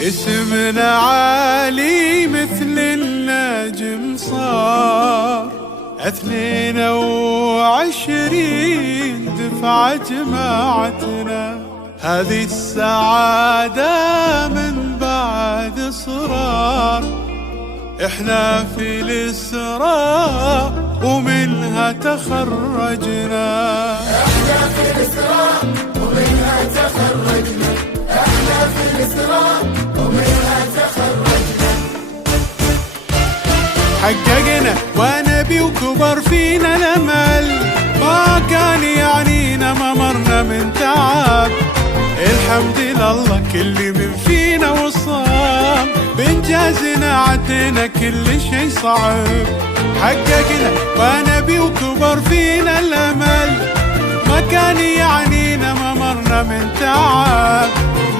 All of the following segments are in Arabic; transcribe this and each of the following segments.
اسمنا عالي مثل النجم صار 22 دفعة جماعتنا. هذه السعادة من بعد إصرار، احنا في الإسراء ومنها تخرجنا. احنا في الإسراء ومنها تخرجنا. احنا في الإسراء ومنها تخرجنا. حققنا ونبي وكبر فينا الأمل، ما كان يعنينا ما مرنا من تعب. الحمد لله كل من فينا وصام، بإنجازنا عدينا كل شي صعب. حققنا ونبي وكبر فينا الأمل، ما كان يعنينا ما مرنا من تعب.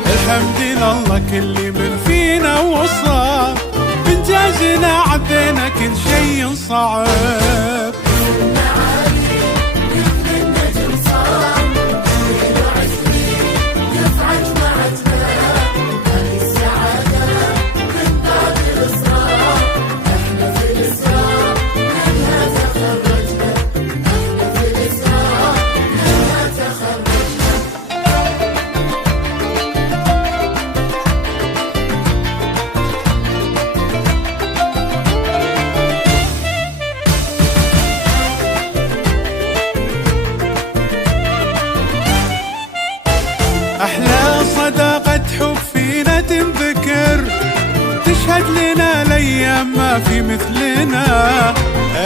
الحمد لله كل من فينا وصام، بإنجازنا عدينا كل شي صعب. أحلى صداقة حب فينا تنذكر، تشهد لنا الأيام ما في مثلنا.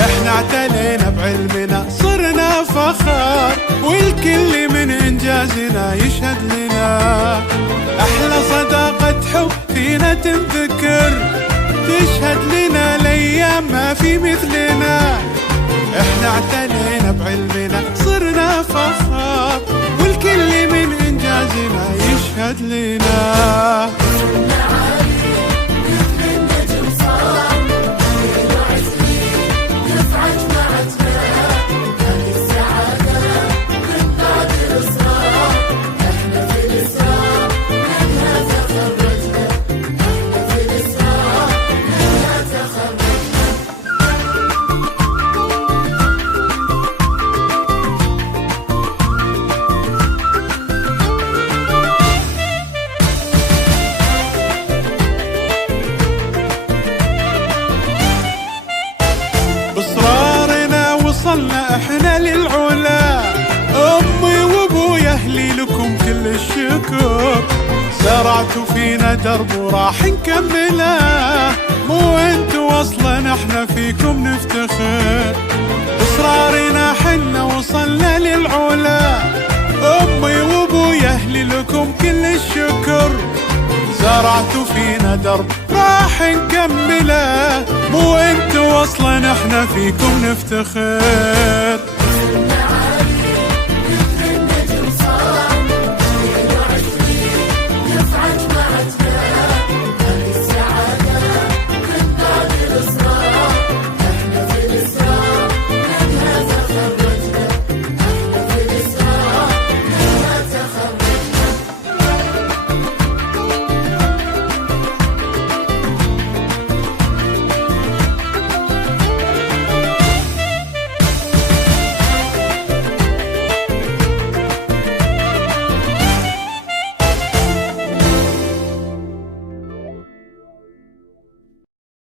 احنا اعتلينا بعلمنا صرنا فخار، والكل من إنجازنا يشهد لنا. أحلى صداقة حب فينا تنذكر، تشهد لنا الأيام ما في مثلنا. احنا اعتلينا بعلمنا صرنا فخار، والكل من إنجازنا يشهد لنا. بإصرارنا وصلنا احنا للعلا، امي وابوي اهلي لكم كل الشكر. زرعتوا فينا درب وراح نكمله، مو انتوا اصلا احنا فيكم نفتخر. بإصرارنا حنا وصلنا للعلا، امي وابوي اهلي لكم كل الشكر. زرعتوا فينا درب راح نكمله، مو انتوا اصلا احنا فيكم نفتخر.